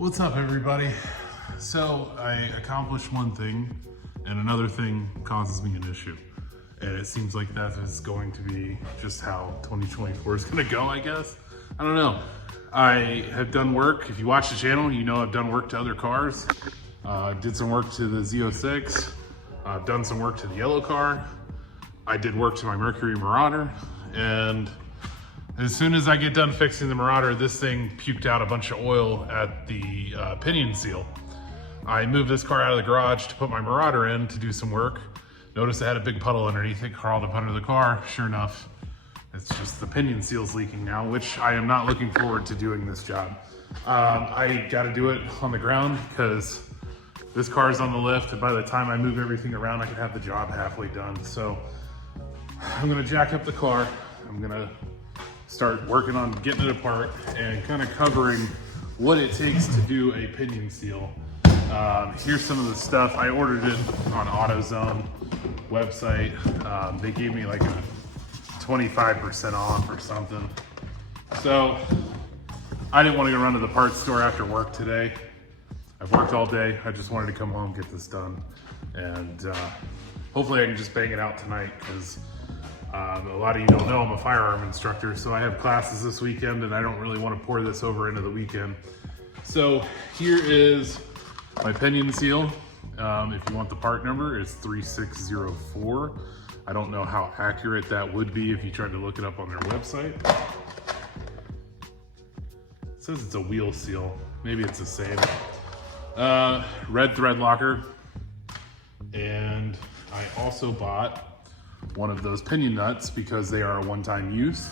What's up, everybody? So I accomplished one thing and another thing causes me an issue. And it seems like that is going to be just how 2024 is gonna go, I guess. I don't know. I have done work. If you watch the channel, you know I've done work to other cars. Did some work to the Z06. I've done some work to the yellow car. I did work to my Mercury Marauder. And as soon as I get done fixing the Marauder, this thing puked out a bunch of oil at the pinion seal. I moved this car out of the garage to put my Marauder in to do some work. Noticed it had a big puddle underneath it, crawled up under the car. Sure enough, it's just the pinion seal's leaking now, which I am not looking forward to doing this job. I gotta do it on the ground because this car is on the lift, and by the time I move everything around, I can have the job halfway done. So I'm gonna jack up the car. I'm gonna start working on getting it apart and kind of covering what it takes to do a pinion seal. Here's some of the stuff. I ordered it on AutoZone website. They gave me like a 25% off or something. So I didn't want to go run to the parts store after work today. I've worked all day. I just wanted to come home, get this done. And hopefully I can just bang it out tonight because a lot of you don't know I'm a firearm instructor, so I have classes this weekend and I don't really want to pour this over into the weekend. So here is my pinion seal. If you want the part number, it's 3604. I don't know how accurate that would be if you tried to look it up on their website. It says it's a wheel seal. Maybe it's the same. Red thread locker. And I also bought one of those pinion nuts because they are a one-time use.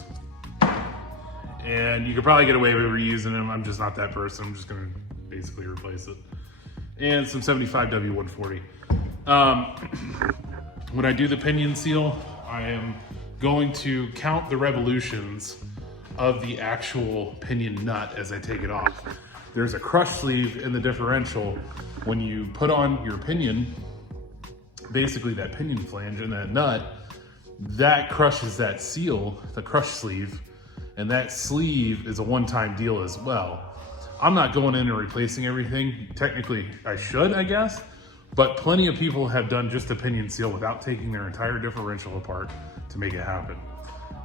And you could probably get away with reusing them. I'm just not that person. I'm just gonna basically replace it. And some 75 W140. When I do the pinion seal, I am going to count the revolutions of the actual pinion nut as I take it off. There's a crush sleeve in the differential. When you put on your pinion, basically that pinion flange and that nut, that crushes that seal, the crush sleeve, and that sleeve is a one-time deal as well. I'm not going in and replacing everything. Technically, I should, I guess, but plenty of people have done just a pinion seal without taking their entire differential apart to make it happen.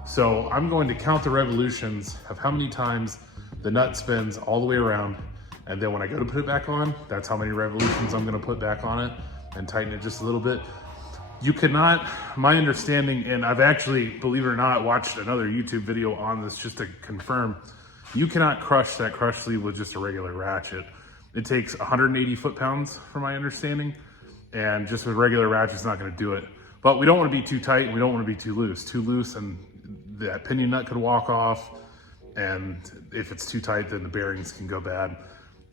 So I'm going to count the revolutions of how many times the nut spins all the way around, and then when I go to put it back on, that's how many revolutions I'm gonna put back on it and tighten it just a little bit. You cannot, my understanding, and I've actually, believe it or not, watched another YouTube video on this just to confirm, you cannot crush that crush sleeve with just a regular ratchet. It takes 180 foot-pounds from my understanding, and just with regular ratchet, it's not gonna do it. But we don't wanna be too tight, and we don't wanna be too loose. Too loose and that pinion nut could walk off, and if it's too tight, then the bearings can go bad.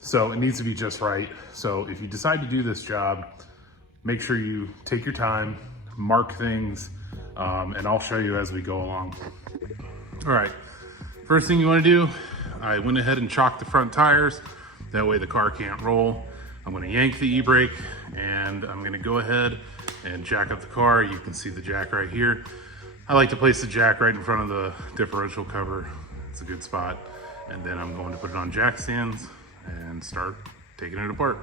So it needs to be just right. So if you decide to do this job, make sure you take your time, mark things, and I'll show you as we go along. All right, first thing you wanna do, I went ahead and chalked the front tires. That way the car can't roll. I'm gonna yank the e-brake and I'm gonna go ahead and jack up the car. You can see the jack right here. I like to place the jack right in front of the differential cover. It's a good spot. And then I'm going to put it on jack stands and start taking it apart.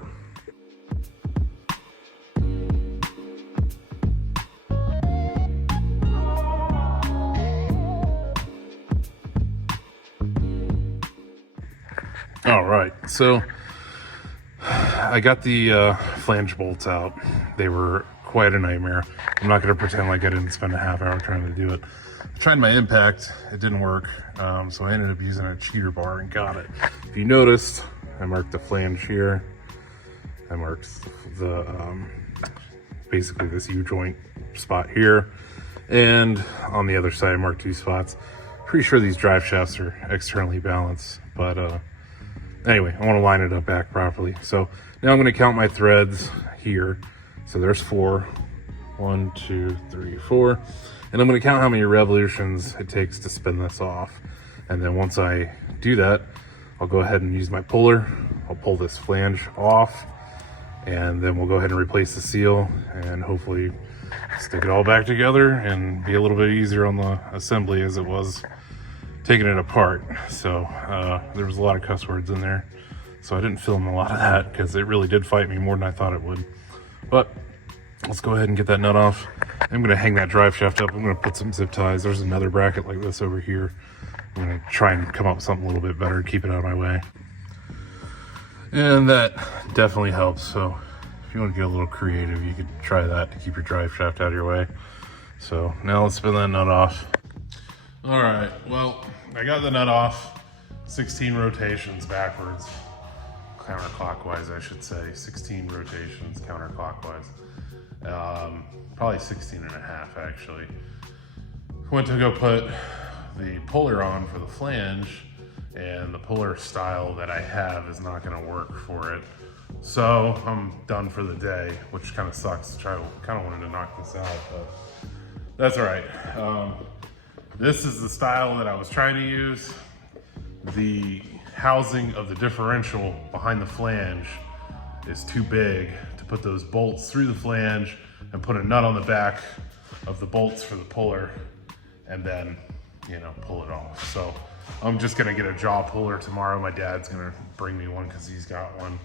All right, so I got the flange bolts out. They were quite a nightmare. I'm not gonna pretend like I didn't spend a half hour trying to do it. I tried my impact, it didn't work. So I ended up using a cheater bar and got it. If you noticed, I marked the flange here. I marked the, basically this U-joint spot here. And on the other side, I marked 2 spots. Pretty sure these drive shafts are externally balanced, but anyway, I want to line it up back properly. So now I'm going to count my threads here. So there's 4. 1, 2, 3, 4. And I'm going to count how many revolutions it takes to spin this off. And then once I do that, I'll go ahead and use my puller. I'll pull this flange off, and then we'll go ahead and replace the seal and hopefully stick it all back together and be a little bit easier on the assembly as it was taking it apart. So there was a lot of cuss words in there. So I didn't film a lot of that because it really did fight me more than I thought it would. But let's go ahead and get that nut off. I'm gonna hang that drive shaft up. I'm gonna put some zip ties. There's another bracket like this over here. I'm gonna try and come up with something a little bit better and keep it out of my way. And that definitely helps. So if you want to get a little creative, you could try that to keep your drive shaft out of your way. So now let's spin that nut off. All right, well, I got the nut off, 16 rotations backwards, counterclockwise, I should say, 16 rotations counterclockwise. Probably 16 and a half actually. Went to go put the puller on for the flange, and the puller style that I have is not gonna work for it. So I'm done for the day, which kind of sucks. Kind of wanted to knock this out, but that's all right. This is the style that I was trying to use. The housing of the differential behind the flange is too big to put those bolts through the flange and put a nut on the back of the bolts for the puller and then, you know, pull it off. So I'm just gonna get a jaw puller tomorrow. My dad's gonna bring me one because he's got one.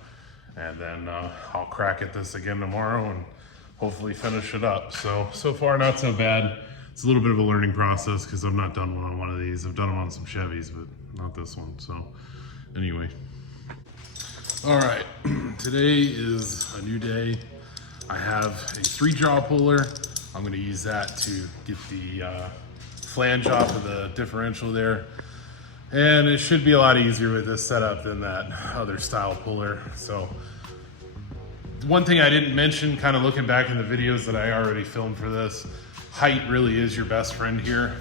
And then I'll crack at this again tomorrow and hopefully finish it up. So far not so bad. It's a little bit of a learning process because I've not done one on one of these. I've done them on some Chevys, but not this one. So anyway. All right, today is a new day. I have a 3-jaw puller. I'm gonna use that to get the flange off of the differential there. And it should be a lot easier with this setup than that other style puller. So one thing I didn't mention, kind of looking back in the videos that I already filmed for this, height really is your best friend here.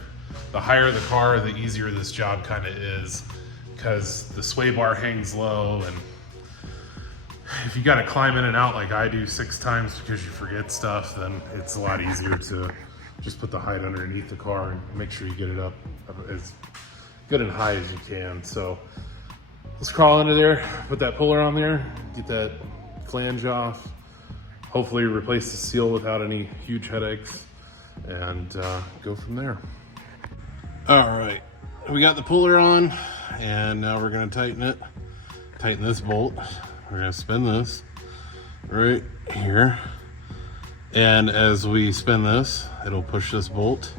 The higher the car, the easier this job kind of is, because the sway bar hangs low, and if you got to climb in and out like I do 6 times because you forget stuff, then it's a lot easier to just put the height underneath the car and make sure you get it up as good and high as you can. So let's crawl into there, put that puller on there, get that flange off, hopefully replace the seal without any huge headaches, and go from there. All right, we got the puller on, and now we're gonna tighten it. Tighten this bolt. We're gonna spin this right here, and as we spin this, it'll push this bolt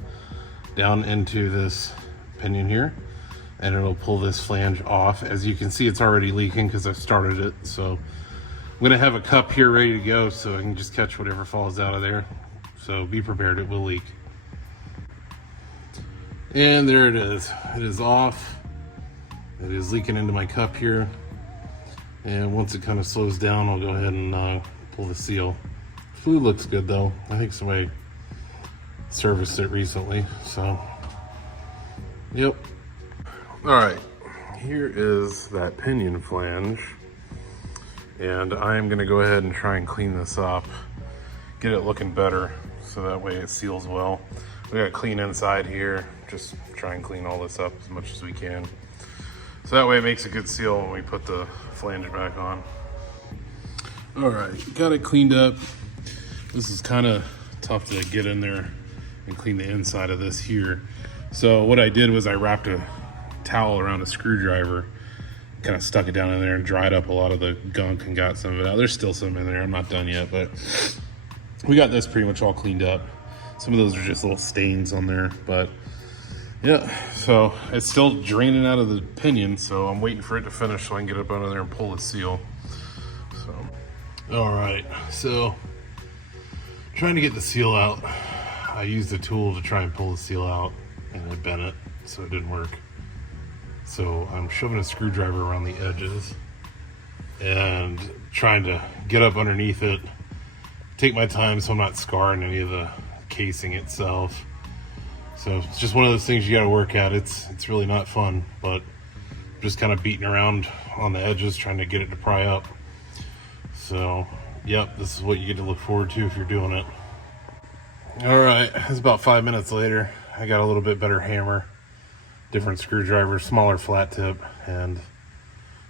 down into this pinion here, and it'll pull this flange off. As you can see, it's already leaking because I've started it. So I'm gonna have a cup here ready to go so I can just catch whatever falls out of there. So be prepared, it will leak. And there it is. It is off. It is leaking into my cup here. And once it kind of slows down, I'll go ahead and pull the seal. Fluid looks good though. I think somebody serviced it recently, so. Yep. All right, here is that pinion flange. And I'm gonna go ahead and try and clean this up, get it looking better, so that way it seals well. We got clean inside here, just try and clean all this up as much as we can. So that way it makes a good seal when we put the flange back on. All right, got it cleaned up. This is kind of tough to get in there and clean the inside of this here. So what I did was I wrapped a towel around a screwdriver, kind of stuck it down in there and dried up a lot of the gunk and got some of it out. There's still some in there, I'm not done yet, but we got this pretty much all cleaned up. Some of those are just little stains on there, but yeah, so it's still draining out of the pinion, so I'm waiting for it to finish so I can get up under there and pull the seal. So, all right, so trying to get the seal out. I used a tool to try and pull the seal out, and I bent it, so it didn't work. So I'm shoving a screwdriver around the edges and trying to get up underneath it. Take my time so I'm not scarring any of the casing itself. So it's just one of those things you gotta work at. It's really not fun, but just kind of beating around on the edges trying to get it to pry up. So yep, this is what you get to look forward to if you're doing it. All right, it's about 5 minutes later. I got a little bit better hammer, different screwdriver, smaller flat tip, and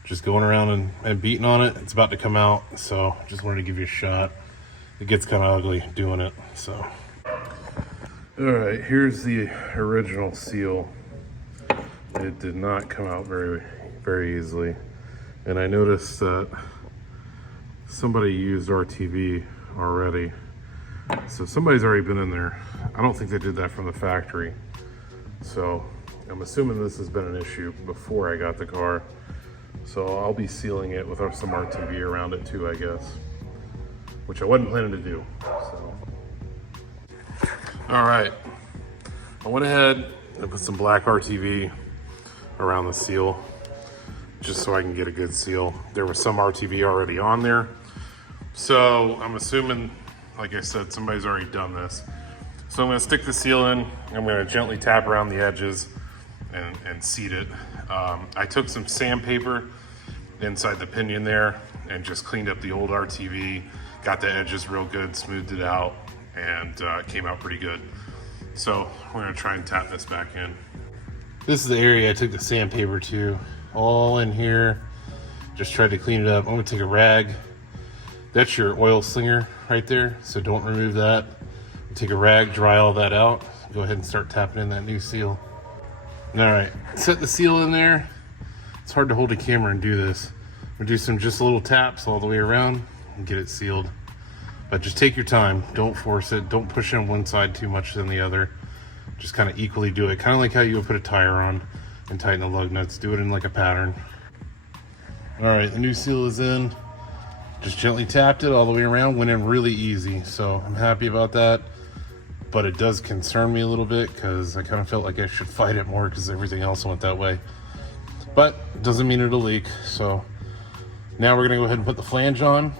just going around and beating on it. It's about to come out, so just wanted to give you a shot. It gets kind of ugly doing it, so. All right, here's the original seal. It did not come out very, very easily. And I noticed that somebody used RTV already. So somebody's already been in there. I don't think they did that from the factory. So I'm assuming this has been an issue before I got the car. So I'll be sealing it with some RTV around it too, I guess, which I wasn't planning to do. So. All right, I went ahead and put some black RTV around the seal, just so I can get a good seal. There was some RTV already on there. So I'm assuming, like I said, somebody's already done this. So I'm gonna stick the seal in. I'm gonna gently tap around the edges and seat it. I took some sandpaper inside the pinion there and just cleaned up the old RTV, got the edges real good, smoothed it out, and it came out pretty good. So we're gonna try and tap this back in. This is the area I took the sandpaper to, all in here. Just tried to clean it up. I'm gonna take a rag. That's your oil slinger right there, so don't remove that. Take a rag, dry all that out. Go ahead and start tapping in that new seal. All right, set the seal in there. It's hard to hold a camera and do this. I'm gonna do some just little taps all the way around and get it sealed. But just take your time, don't force it. Don't push on one side too much than the other. Just kind of equally do it. Kind of like how you would put a tire on and tighten the lug nuts. Do it in like a pattern. All right, the new seal is in. Just gently tapped it all the way around, went in really easy. So I'm happy about that. But it does concern me a little bit because I kind of felt like I should fight it more because everything else went that way. But it doesn't mean it'll leak. So now we're gonna go ahead and put the flange on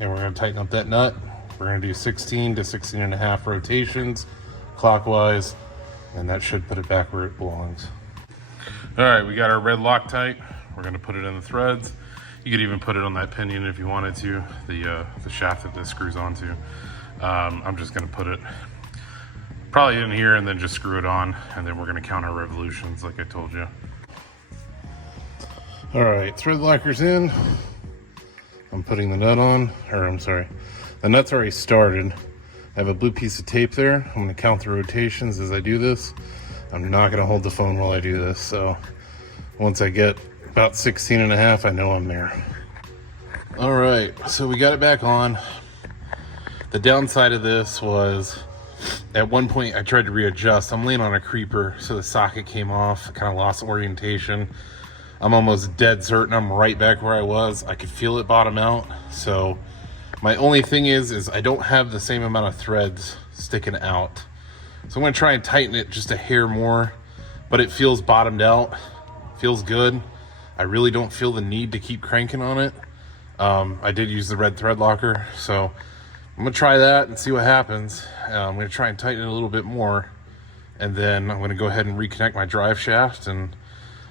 and we're gonna tighten up that nut. We're gonna do 16 to 16 and a half rotations clockwise, and that should put it back where it belongs. All right, we got our red Loctite. We're gonna put it in the threads. You could even put it on that pinion if you wanted to, the shaft that this screws onto. I'm just gonna put it probably in here and then just screw it on, and then we're gonna count our revolutions like I told you. All right, thread locker's in. I'm putting the nut on, or I'm sorry, the nut's already started. I have a blue piece of tape there. I'm gonna count the rotations as I do this. I'm not gonna hold the phone while I do this, so once I get about 16 and a half, I know I'm there. All right, so we got it back on. The downside of this was, at one point I tried to readjust. I'm laying on a creeper, so the socket came off, kind of lost orientation. I'm almost dead certain I'm right back where I was. I could feel it bottom out. So my only thing is I don't have the same amount of threads sticking out. So I'm gonna try and tighten it just a hair more, but it feels bottomed out, feels good. I really don't feel the need to keep cranking on it. I did use the red thread locker, so I'm gonna try that and see what happens. I'm gonna try and tighten it a little bit more, and then I'm gonna go ahead and reconnect my drive shaft and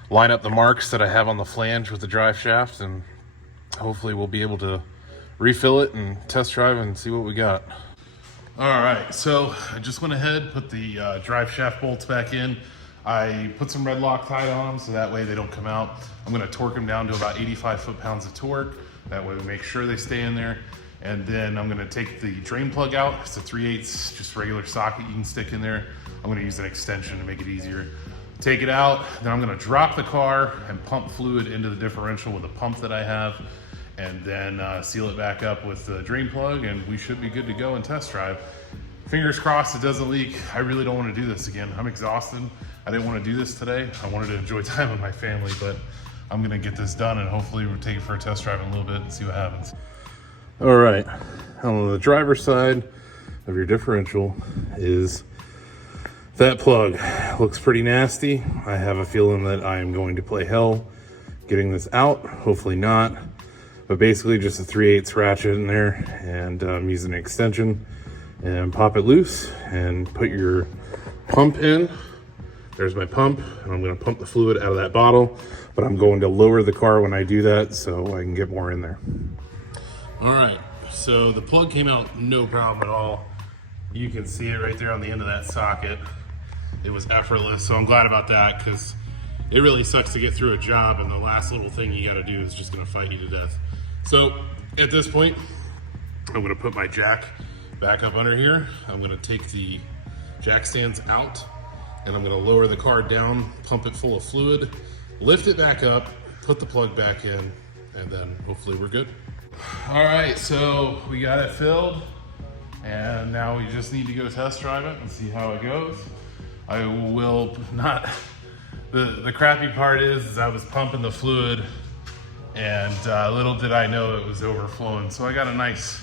line up the marks that I have on the flange with the drive shaft, and hopefully we'll be able to refill it and test drive and see what we got. All right, so I just went ahead, put the drive shaft bolts back in. I put some red Loctite on them so that way they don't come out. I'm gonna torque them down to about 85 foot-pounds of torque. That way we make sure they stay in there. And then I'm gonna take the drain plug out. It's a 3/8, just regular socket you can stick in there. I'm gonna use an extension to make it easier. Take it out, then I'm gonna drop the car and pump fluid into the differential with a pump that I have, and then seal it back up with the drain plug, and we should be good to go and test drive. Fingers crossed it doesn't leak. I really don't wanna do this again. I'm exhausted. I didn't wanna do this today. I wanted to enjoy time with my family, but I'm gonna get this done and hopefully we'll take it for a test drive in a little bit and see what happens. All right, on the driver's side of your differential is that plug. Looks pretty nasty. I have a feeling that I am going to play hell getting this out, hopefully not. But basically just a 3/8 ratchet in there, and I'm using an extension, and pop it loose and put your pump in. There's my pump, and I'm gonna pump the fluid out of that bottle, but I'm going to lower the car when I do that so I can get more in there. All right, so the plug came out no problem at all. You can see it right there on the end of that socket. It was effortless, so I'm glad about that, because it really sucks to get through a job and the last little thing you gotta do is just gonna fight you to death. So at this point, I'm gonna put my jack back up under here. I'm gonna take the jack stands out, and I'm gonna lower the car down, pump it full of fluid, lift it back up, put the plug back in, and then hopefully we're good. All right, so we got it filled, and now we just need to go test drive it and see how it goes. I will not, the crappy part is I was pumping the fluid, and little did I know it was overflowing. So I got a nice,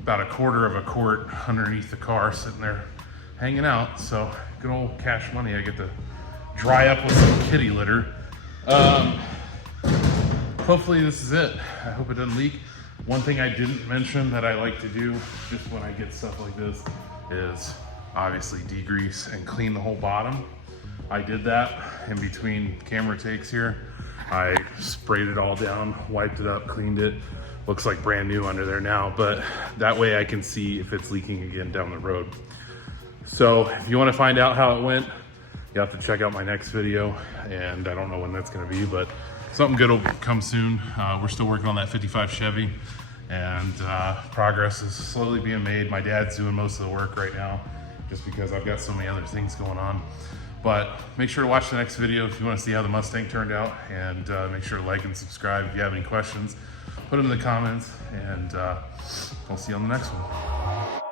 about 1/4 of a quart underneath the car sitting there hanging out. So good old cash money. I get to dry up with some kitty litter. Hopefully this is it. I hope it doesn't leak. One thing I didn't mention that I like to do just when I get stuff like this is obviously degrease and clean the whole bottom. I did that in between camera takes here. I sprayed it all down, wiped it up, cleaned it. Looks like brand new under there now, but that way I can see if it's leaking again down the road. So if you want to find out how it went, you have to check out my next video, and I don't know when that's going to be, but something good will come soon. We're still working on that 55 Chevy, and progress is slowly being made. My dad's doing most of the work right now just because I've got so many other things going on. But make sure to watch the next video if you want to see how the Mustang turned out, and make sure to like and subscribe. If you have any questions, put them in the comments, and I'll see you on the next one.